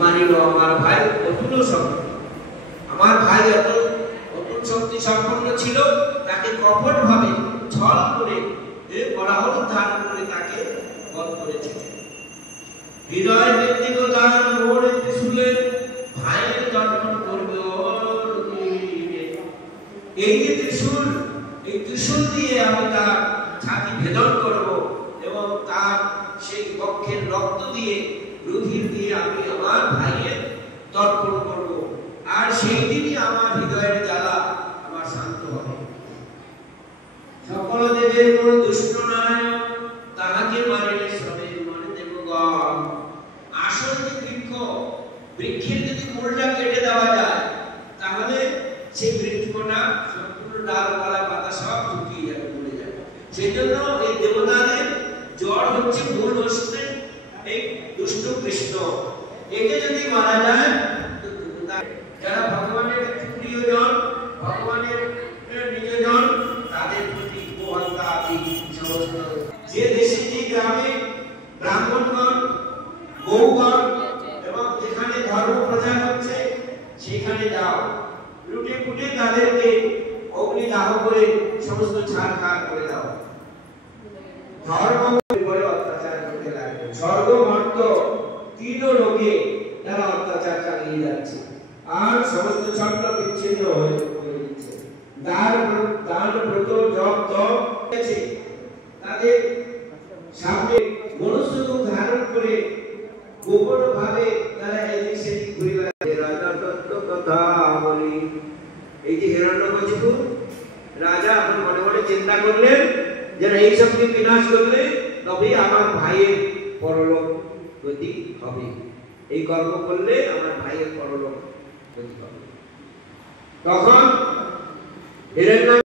মানিল আমার ভাই অতুল সম্পন্ন। আমার ভাই অতুল শক্তি সম্পন্ন ছিল, তাকে কপট ভাবে ছল করে বরাহর ধারণ করে তাকে বধ করেছিল। হৃদয় ব্যক্তিগত দান মোড়ে ত্রিশূলে ভাইয়ের দর্শন করবে। এই যে ত্রিশূল, এই ত্রিশূল দিয়ে আমি তার ছাতি ভেদন করব এবং তার সেই বক্ষের রক্ত দিয়ে রুধির দিয়ে আমি আমার ভাইয়ের তর্পণ করব। আর সেই দিনই আমার হৃদয়ের জ্বালা আমার শান্ত হবে। সকল দেবের কোন দুষ্ট নয়, তাহাকে মারিলে সবে মনে দেবগণ। আসল যে বৃক্ষ, বৃক্ষের যদি মূলটা কেটে দেওয়া যায় তাহলে সেই বৃক্ষটা সম্পূর্ণ ডালপালা পাতা সব শুকিয়ে যাবে, মরে যাবে। সেই জন্য এই দেবতাদের জ্বর হচ্ছে মূল হচ্ছে এই দুষ্ট কৃষ্ণ। একে যদি মারা যায় তো যারা ভগবানের প্রিয়জন, ভগবানের নিজজন, তাদের প্রতি উপহত্যা আদি সমস্ত। যে দেশে যে গ্রামে ব্রাহ্মণগণ, গৌগণ এবং যেখানে ধর্ম প্রচার হচ্ছে সেখানে যাও, লুটে পুটে তাদেরকে অগ্নি দাহ করে সমস্ত ছাড়খাড় করে দাও। ধর্ম বড় অত্যাচার করতে লাগবে। স্বর্গ মর্ত তিন লোকে তারা অত্যাচার চালিয়ে যাচ্ছে আর সমস্ত ছন্দ বিচ্ছিন্ন হয়ে যাচ্ছে। দান ব্রত জপ তপ আছে, তাদের সামনে মনুষ্য রূপ ধারণ করে গোপন ভাবে তারা এদিক সেদিক ঘুরে বেড়াচ্ছে। রাজা তত্ত্ব কথা বলি, এই যে হিরণ্যকশিপু রাজা আপনি মনে মনে চিন্তা করলেন যে এই সবকে বিনাশ করলে তবে আমার ভাইয়ের পরলোক গতি হবে, এই কর্ম করলে আমার ভাইয়ের পরলোক গতি হবে। তখন হিরণ্য